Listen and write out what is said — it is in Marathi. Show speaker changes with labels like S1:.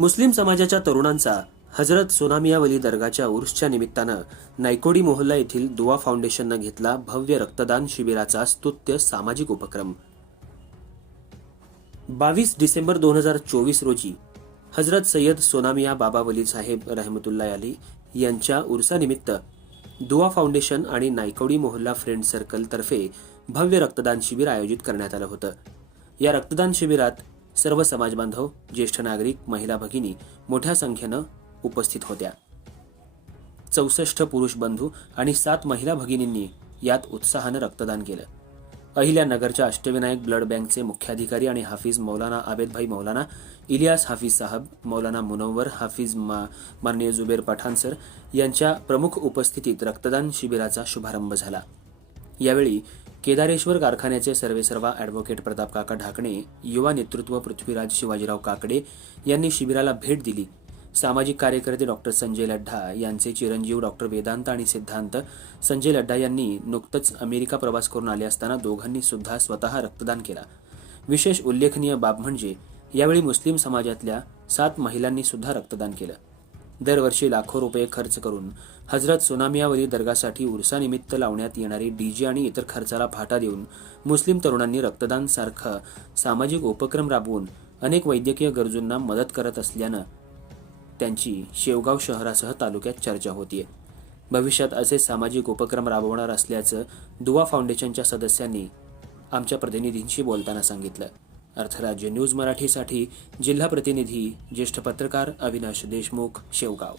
S1: मुस्लिम समाजाच्या तरुणांचा हजरत सोनामिया वली दर्गाच्या उर्सच्या निमित्तानं नायकोडी मोहल्ला येथील दुवा फाउंडेशननं घेतला भव्य रक्तदान शिबिराचा स्तुत्य सामाजिक उपक्रम. बावीस डिसेंबर दोन हजार चोवीस रोजी हजरत सय्यद सोनामिया बाबा वली साहेब रहमतुल्ला अली यांच्या उर्सानिमित्त दुवा फाउंडेशन आणि नायकोडी मोहल्ला फ्रेंड सर्कल तर्फे भव्य रक्तदान शिबिर आयोजित करण्यात आलं होतं. या रक्तदान शिबिरात सर्व समाजबांधव ज्येष्ठ नागरिक महिला भगिनी मोठ्या संख्येनं उपस्थित होत्या. चौसष्ट पुरुष बंधू आणि सात महिला भगिनींनी यात उत्साहानं रक्तदान केलं. अहिल्यानगरच्या अष्टविनायक ब्लड बँकचे मुख्याधिकारी आणि हाफिज मौलाना आबेदभाई मौलाना इलियास हाफिज साहब मौलाना मुनव्वर हाफिज मा माननीय जुबेर पठाण सर यांच्या प्रमुख उपस्थितीत रक्तदान शिबिराचा शुभारंभ झाला. यावेळी केदारेश्वर कारखान्याचे सर्वेसर्वा ॲडव्होकेट प्रताप काका ढाकणे युवा नेतृत्व पृथ्वीराज शिवाजीराव काकडे यांनी शिबिराला भेट दिली. सामाजिक कार्यकर्ते डॉक्टर संजय लड्ढा यांचे चिरंजीव डॉक्टर वेदांत आणि सिद्धांत संजय लड्ढा यांनी नुकतंच अमेरिका प्रवास करून आले असताना दोघांनी सुद्धा स्वतः रक्तदान केला. विशेष उल्लेखनीय बाब म्हणजे यावेळी मुस्लिम समाजातल्या सात महिलांनी सुद्धा रक्तदान केलं. दरवर्षी लाखो रुपये खर्च करून हजरत सुनामियावरील दर्गासाठी उर्सानिमित्त लावण्यात येणारी डीजे आणि इतर खर्चाला फाटा देऊन मुस्लिम तरुणांनी रक्तदान सारखं सामाजिक उपक्रम राबवून अनेक वैद्यकीय गरजूंना मदत करत असल्यानं त्यांची शेवगाव शहरासह तालुक्यात चर्चा होतीये. भविष्यात असे सामाजिक उपक्रम राबवणार असल्याचं दुवा फाउंडेशनच्या सदस्यांनी आमच्या प्रतिनिधींशी बोलताना सांगितलं. अर्थराज्य न्यूज मराठीसाठी जिल्हा प्रतिनिधी ज्येष्ठ पत्रकार अविनाश देशमुख शेवगाव.